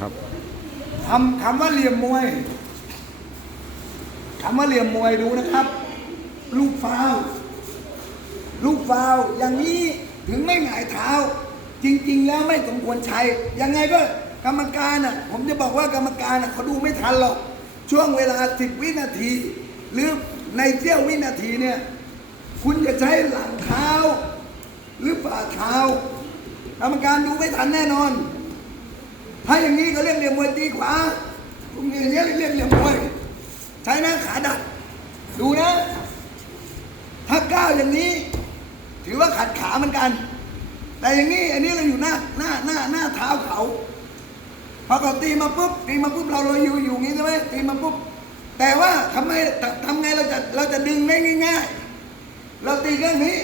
ครับคำคำว่าเหลี่ยมมวยคำว่าเหลี่ยมมวยดูนะครับ ลูกฟาวลูกฟาวอย่างนี้ถึงไม่หงายเท้า จริง ๆ แล้วไม่สมควรใช้ยังไงก็กรรมการอะ ผมจะบอกว่ากรรมการอะเขาดูไม่ทันหรอก ช่วงเวลาสิบวินาที หรือในเสี้ยววินาทีเนี่ย คุณจะใช้หลังเท้า หรือฝ่าเท้ากรรมการดูไม่ทันแน่นอน ถ้าอย่างนี้ก็เรียกเหลี่ยมมวยตีขวาพวกนี้อย่างเงี้ยเรียกเหลี่ยมมวย ใช้น้าขาดัด ดูนะ ถ้าก้าวอย่างนี้ ถือว่าขัดขาเหมือนกัน แต่อย่างนี้อันนี้เราอยู่หน้าหน้าหน้าหน้าเท้าเขาพอเขาตีมาปุ๊บตีมาปุ๊บเราเราอยู่อยู่งี้ใช่ไหมตีมาปุ๊บแต่ว่าทำไมทำทำไงเราจะเราจะดึงได้ง่ายๆ เราตีแค่นี้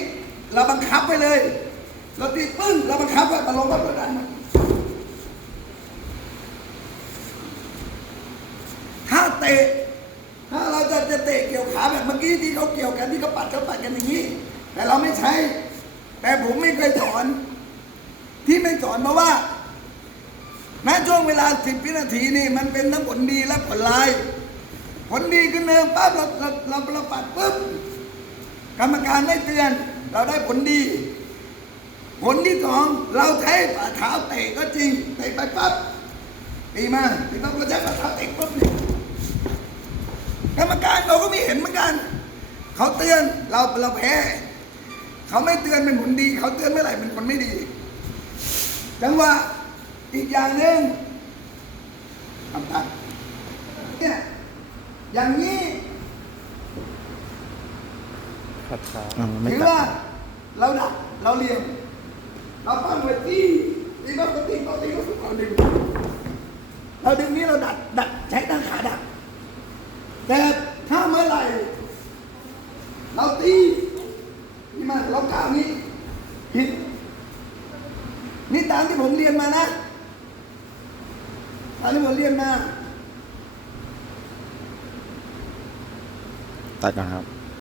เราบังคับไปเลย เราตีปึ้งเราบังคับไว้มาลงมาประดันมัน ถ้า เตะถ้าเราจะจะเตะเกี่ยวขาแบบเมื่อกี้ที่เขาเกี่ยวกันที่เขาปัดเขาปัดกันอย่างนี้ แต่เราไม่ใช้ แต่ผมไม่เคยสอน ที่ไม่สอนเพราะว่าณช่วงเวลาสิบวินาทีนี่มันเป็นทั้งผลดีและผลร้าย ผลดีคือเนิมปั๊บเราเราเราเราปัดปุ๊บกรรมการไม่เตือน เราได้ผลดี ผลที่สองเราใช้ฝ่าเท้าเตะก็จริงเตะไปปั๊บตีมาตีปั๊บเราใช้ฝ่าเท้าเตะปุ๊บเนี่ย กรรมการเราก็ไม่เห็นเหมือนกัน เขาเตือนเราเราแพ้ เขาไม่เตือนเป็นผลดี เขาเตือนเมื่อไหร่เป็นผลไม่ดี จังหวะอีกอย่างหนึ่งทำตัดเนี่ยอย่างนี้ขัดขาอ่าไม่ถือตัดว่าเราดักเราเรียน เราปั้นไว้ที่ตีปกติปกติก็คือเราดึงเราดึงนี้เราดัดดัดใช้ตั้งขาดัด แต่ถ้าเมื่อไหร่เราตีนี่มาเราก้าวนี้ผิดนี่ตามที่ผมเรียนมานะตามที่ผมเรียนมา ตัดก่อนครับ